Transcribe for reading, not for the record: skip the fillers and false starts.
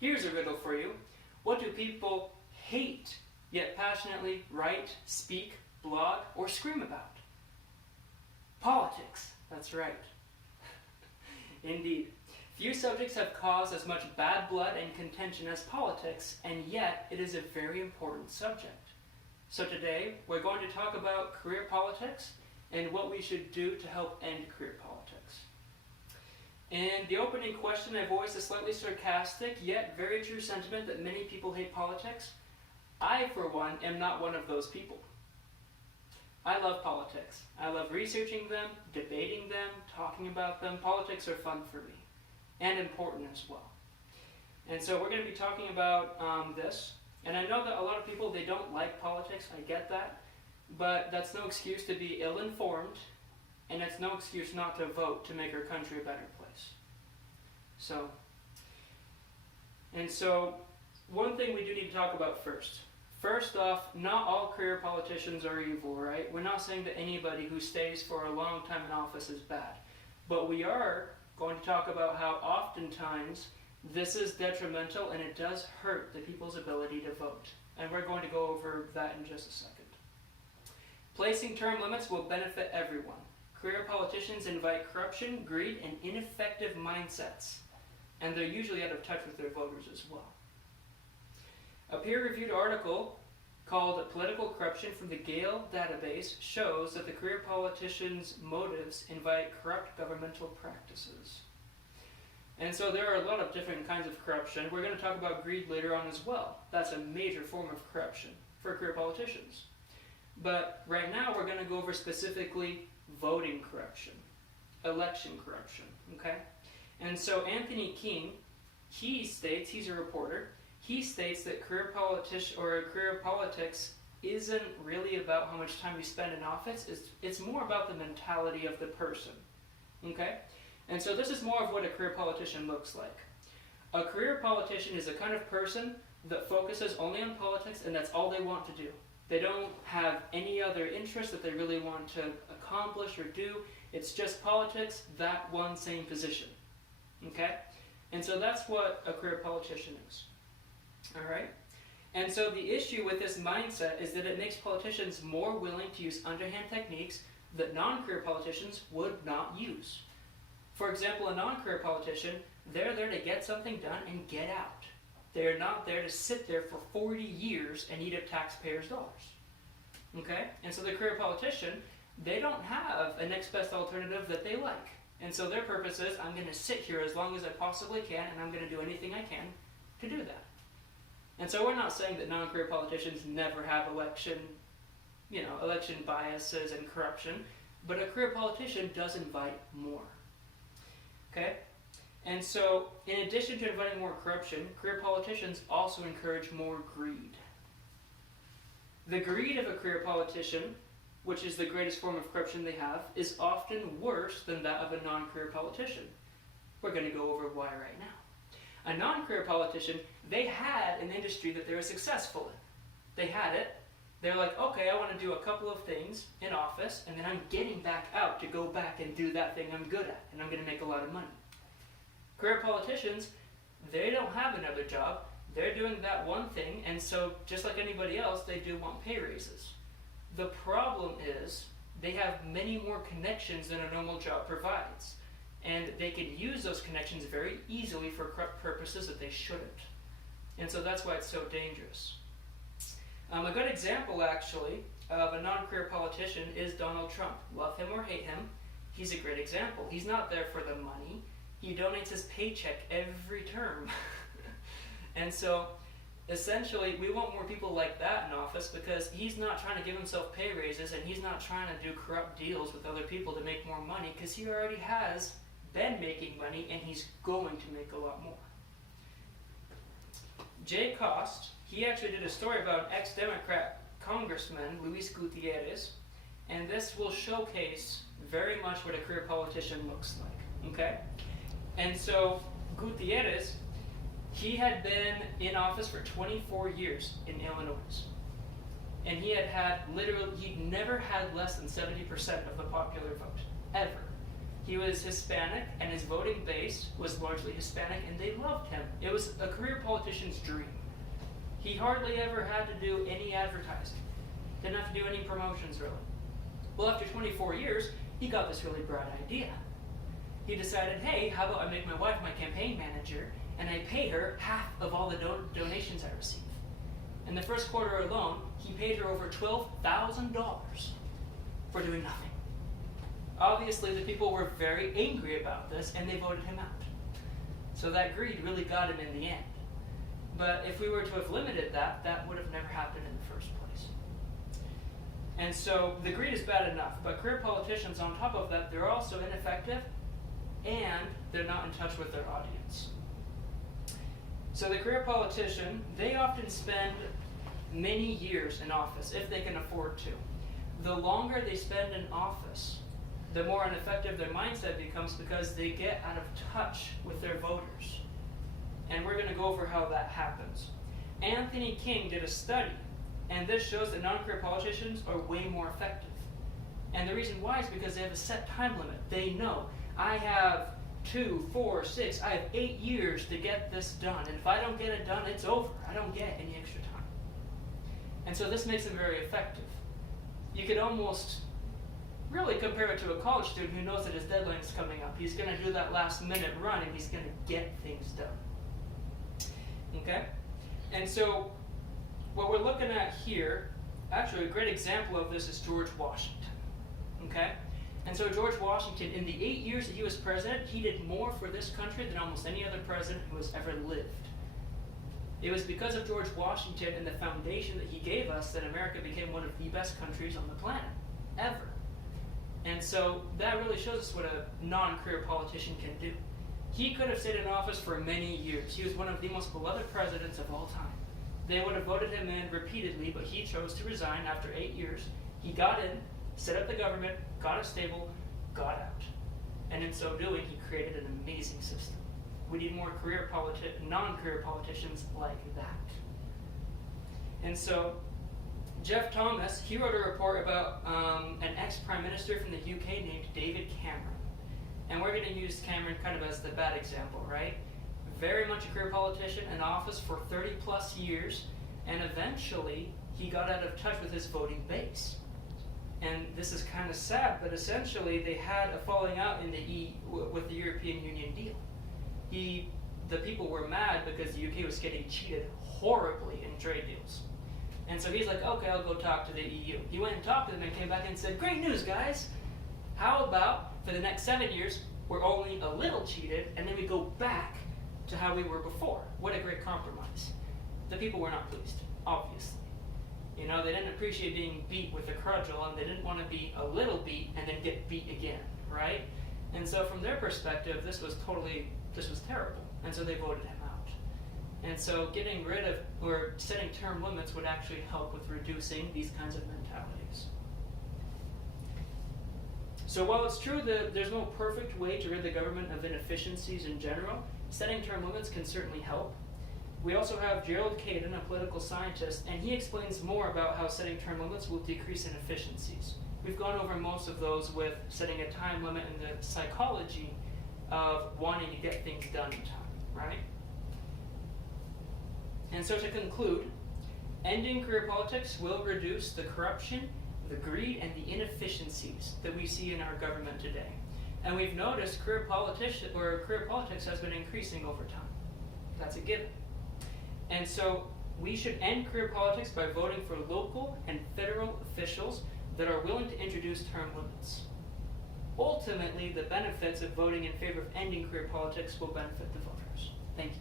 Here's a riddle for you. What do people hate, yet passionately write, speak, blog, or scream about? Politics. That's right. Indeed. Few subjects have caused as much bad blood and contention as politics, and yet it is a very important subject. So today, we're going to talk about career politics and what we should do to help end career politics. In the opening question, I voiced a slightly sarcastic, yet very true sentiment that many people hate politics. I, for one, am not one of those people. I love politics. I love researching them, debating them, talking about them. Politics are fun for me, and important as well. And so we're going to be talking about this. And I know that a lot of people, they don't like politics. I get that. But that's no excuse to be ill-informed, and it's no excuse not to vote to make our country a better place. So one thing we do need to talk about first. First off, not all career politicians are evil, right? We're not saying that anybody who stays for a long time in office is bad. But we are going to talk about how oftentimes this is detrimental and it does hurt the people's ability to vote. And we're going to go over that in just a second. Placing term limits will benefit everyone. Career politicians invite corruption, greed, and ineffective mindsets. And they're usually out of touch with their voters as well. A peer-reviewed article called Political Corruption from the Gale database shows that the career politicians' motives invite corrupt governmental practices. And so there are a lot of different kinds of corruption. We're going to talk about greed later on as well. That's a major form of corruption for career politicians. But right now we're going to go over specifically voting corruption, election corruption, okay? And so Anthony King, he states, he's a reporter, he states that career politics isn't really about how much time you spend in office, it's more about the mentality of the person, okay? And so this is more of what a career politician looks like. A career politician is a kind of person that focuses only on politics and that's all they want to do. They don't have any other interest that they really want to accomplish or do. It's just politics, that one same position. Okay? And so that's what a career politician is. Alright? And so the issue with this mindset is that it makes politicians more willing to use underhand techniques that non-career politicians would not use. For example, a non-career politician, they're there to get something done and get out. They're not there to sit there for 40 years and eat up taxpayers' dollars. Okay? And so the career politician, they don't have a next best alternative that they like. And so their purpose is, I'm going to sit here as long as I possibly can, and I'm going to do anything I can to do that. And so we're not saying that non-career politicians never have election biases and corruption, but a career politician does invite more. Okay? And so, in addition to inviting more corruption, career politicians also encourage more greed. The greed of a career politician, which is the greatest form of corruption they have, is often worse than that of a non-career politician. We're going to go over why right now. A non-career politician, they had an industry that they were successful in. They had it. They're like, okay, I want to do a couple of things in office, and then I'm getting back out to go back and do that thing I'm good at, and I'm going to make a lot of money. Career politicians, they don't have another job. They're doing that one thing, and so just like anybody else, they do want pay raises. The problem is they have many more connections than a normal job provides, and they can use those connections very easily for corrupt purposes that they shouldn't. And so that's why it's so dangerous. A good example, actually, of a non-career politician is Donald Trump. Love him or hate him, he's a great example. He's not there for the money. He donates his paycheck every term. And so, essentially, we want more people like that in office because he's not trying to give himself pay raises and he's not trying to do corrupt deals with other people to make more money because he already has been making money and he's going to make a lot more. Jay Cost, he actually did a story about ex-Democrat Congressman Luis Gutierrez, and this will showcase very much what a career politician looks like. Okay? And so Gutierrez, he had been in office for 24 years in Illinois. And he'd never had less than 70% of the popular vote, ever. He was Hispanic, and his voting base was largely Hispanic, and they loved him It was a career politician's dream. He hardly ever had to do any advertising. Didn't have to do any promotions, really. Well, after 24 years, he got this really bright idea. He decided, hey, how about I make my wife my campaign manager, and I pay her half of all the donations I receive. In the first quarter alone, he paid her over $12,000 for doing nothing. Obviously, the people were very angry about this, and they voted him out. So that greed really got him in the end. But if we were to have limited that, that would have never happened in the first place. And so the greed is bad enough, but career politicians, on top of that, they're also ineffective, and they're not in touch with their audience. So the career politician, they often spend many years in office, if they can afford to. The longer they spend in office, the more ineffective their mindset becomes because they get out of touch with their voters. And we're going to go over how that happens. Anthony King did a study, and this shows that non-career politicians are way more effective. And the reason why is because they have a set time limit. They know, I have 2, 4, 6, I have 8 years to get this done. And if I don't get it done, it's over. I don't get any extra time. And so this makes them very effective. You could almost really compare it to a college student who knows that his deadline is coming up. He's going to do that last minute run, and he's going to get things done. Okay? And so what we're looking at here, actually a great example of this is George Washington. Okay? And so George Washington, in the 8 years that he was president, he did more for this country than almost any other president who has ever lived. It was because of George Washington and the foundation that he gave us that America became one of the best countries on the planet, ever. And so that really shows us what a non-career politician can do. He could have stayed in office for many years. He was one of the most beloved presidents of all time. They would have voted him in repeatedly, but he chose to resign after 8 years. He got in, set up the government, got it stable, got out. And in so doing, he created an amazing system. We need more non-career politicians like that. And so Jeff Thomas, he wrote a report about an ex-prime minister from the UK named David Cameron. And we're going to use Cameron kind of as the bad example, right? Very much a career politician in office for 30 plus years, and eventually he got out of touch with his voting base. And this is kind of sad, but essentially they had a falling out in with the European Union deal. The people were mad because the UK was getting cheated horribly in trade deals. And so he's like, okay, I'll go talk to the EU. He went and talked to them and came back and said, great news, guys. How about for the next 7 years, we're only a little cheated, and then we go back to how we were before. What a great compromise. The people were not pleased, obviously. You know, they didn't appreciate being beat with a cudgel, and they didn't want to be a little beat and then get beat again, right? And so from their perspective, this was terrible. And so they voted him out. And so getting rid of or setting term limits would actually help with reducing these kinds of mentalities. So while it's true that there's no perfect way to rid the government of inefficiencies in general, setting term limits can certainly help. We also have Gerald Caden, a political scientist, and he explains more about how setting term limits will decrease inefficiencies. We've gone over most of those with setting a time limit and the psychology of wanting to get things done in time, right? And so to conclude, ending career politics will reduce the corruption, the greed, and the inefficiencies that we see in our government today. And we've noticed career politics has been increasing over time. That's a given. And so we should end career politics by voting for local and federal officials that are willing to introduce term limits. Ultimately, the benefits of voting in favor of ending career politics will benefit the voters. Thank you.